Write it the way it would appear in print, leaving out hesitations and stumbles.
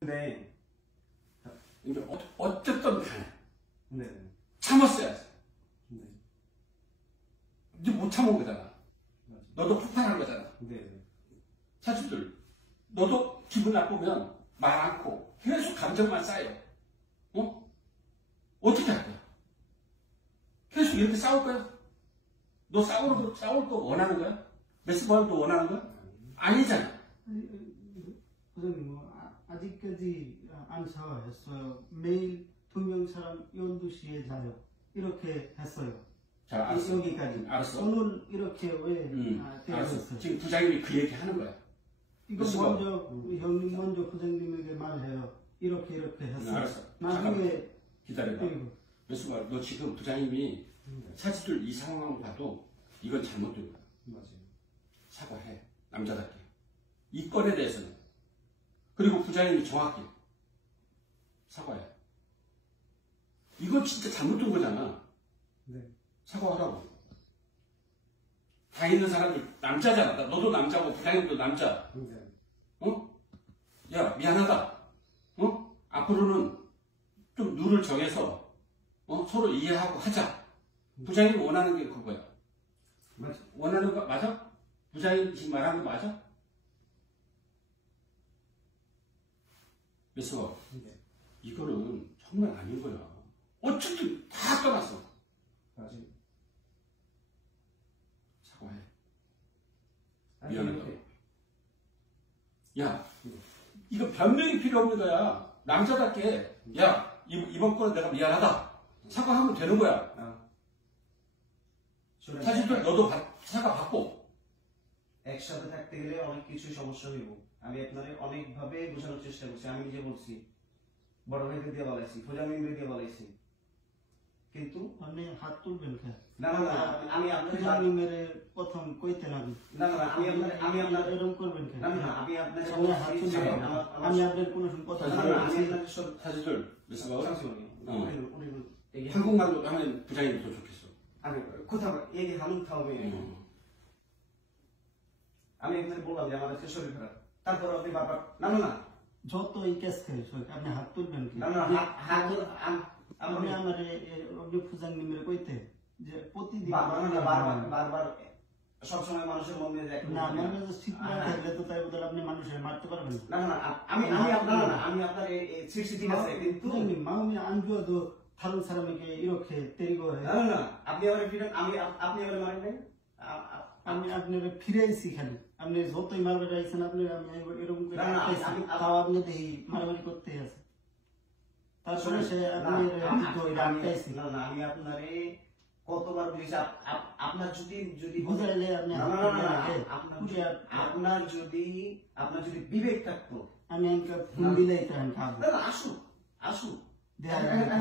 네. 이제 어쨌든 간에 네. 참았어야지. 네. 이제 못 참은 거잖아. 맞아. 너도 폭발한 거잖아. 네. 사실들 너도 기분 나쁘면 말 않고 계속 감정만 쌓여. 어떻게 할 거야? 계속 이렇게 싸울 거야? 너 싸울 거 원하는 거야? 메스버도 원하는 거야? 아니잖아. 부장님, 아직까지 안 사과했어요. 매일 2명 사람 12시에 자요. 이렇게 했어요. 자, 알았어. 여기까지. 알았어. 오늘 이렇게 왜 알았어. 되었어요? 지금 부장님이 그 얘기 하는 거야. 이거 먼저 형님 먼저 부장님에게 말해요. 이렇게 했어요. 알았어. 나중에 기다려봐. 메스버, 너 지금 부장님이 사실들 이 상황을 봐도 이건 잘못된 거야. 맞아요. 사과해. 남자답게. 이 건에 대해서는. 그리고 부장님이 정확히 사과해. 이건 진짜 잘못된 거잖아. 네. 사과하라고. 다 있는 사람들 남자잖아. 너도 남자고 부장님도 남자. 네. 야, 미안하다. 앞으로는 좀 룰을 정해서 서로 이해하고 하자. 부장님이 원하는 게 그거야. 맞아. 원하는 거 맞아? 부장님 지금 말하는 거 맞아? 그래서 네. 이거는 정말 아닌 거야. 어쨌든 다 떠났어. 맞아요. 사과해. 아니, 미안하다. 이렇게. 야, 이거 변명이 필요 없는 거야. 남자답게, 야, 이번 건은 내가 미안하다. 사과하면 되는 거야. 사실들 너도 사과 받고. একসাথে থাকতে গেলে অনেক কিছু সমস্যা হইব। আমি আপনারে অনেক ভাবে বোঝানোর চেষ্টা করছি। আমি নিজে বলছি, বড় ভাইকে দিয়ে বলাইছি, ফোজামিনকে দিয়ে বলাইছি, কিন্তু আপনি হাত তুলবেন কেন? না না না, আমি আপনাকে আপনি মেরে প্রথম কইতেন আমি। না না আমি আপনার এরকম করবেন কেন? না না আমি আপনাকে সামনে হাত তুলবেন। আমি আপনার কোনো কথা না না আমি আপনাকে 사실들, 메스버, 우리는 얘기 한국말로 하면 부장님이 더 좋겠어. 아니 코타 얘기하는 다음에 আমি আপনাকে বললাম যে আমার আজকে শরীর খারাপ, তারপর আপনি বারবার না না না যত এই কেস খাই আপনি হাত তুলবেন কেন? না না হাত আপনি আমার ফুজাংনিমের কইতে যে প্রতিদিন বারবার সবসময় মানুষের মনে যায় না মানে ঠিক না থাকলে তো তাই বদল আপনি মানুষের মারতে পারবেন না না আমি আপনার এই সিসি ঠিক আছে, কিন্তু 마음이 안 좋아도 다른 사람에게 이렇게 때리고 해. না আপনি আমার ফিরেন, আপনি আমার মারেন নাই, আমি আপনার ফিরাইছি খালি আপনি যতই মারবেন আইছেন আপনি আমি এরকম করে তাও আপনি দেখি মারামারি করতে আছে তারপরে সে আপনি আটকাইছি না না আমি আপনারে কতবার বুঝেছি, আপনার যদি বুঝাইলে আপনি আপনার যদি বিবেক থাকতো আমি ফোন দিলেই তো আসুন দেখা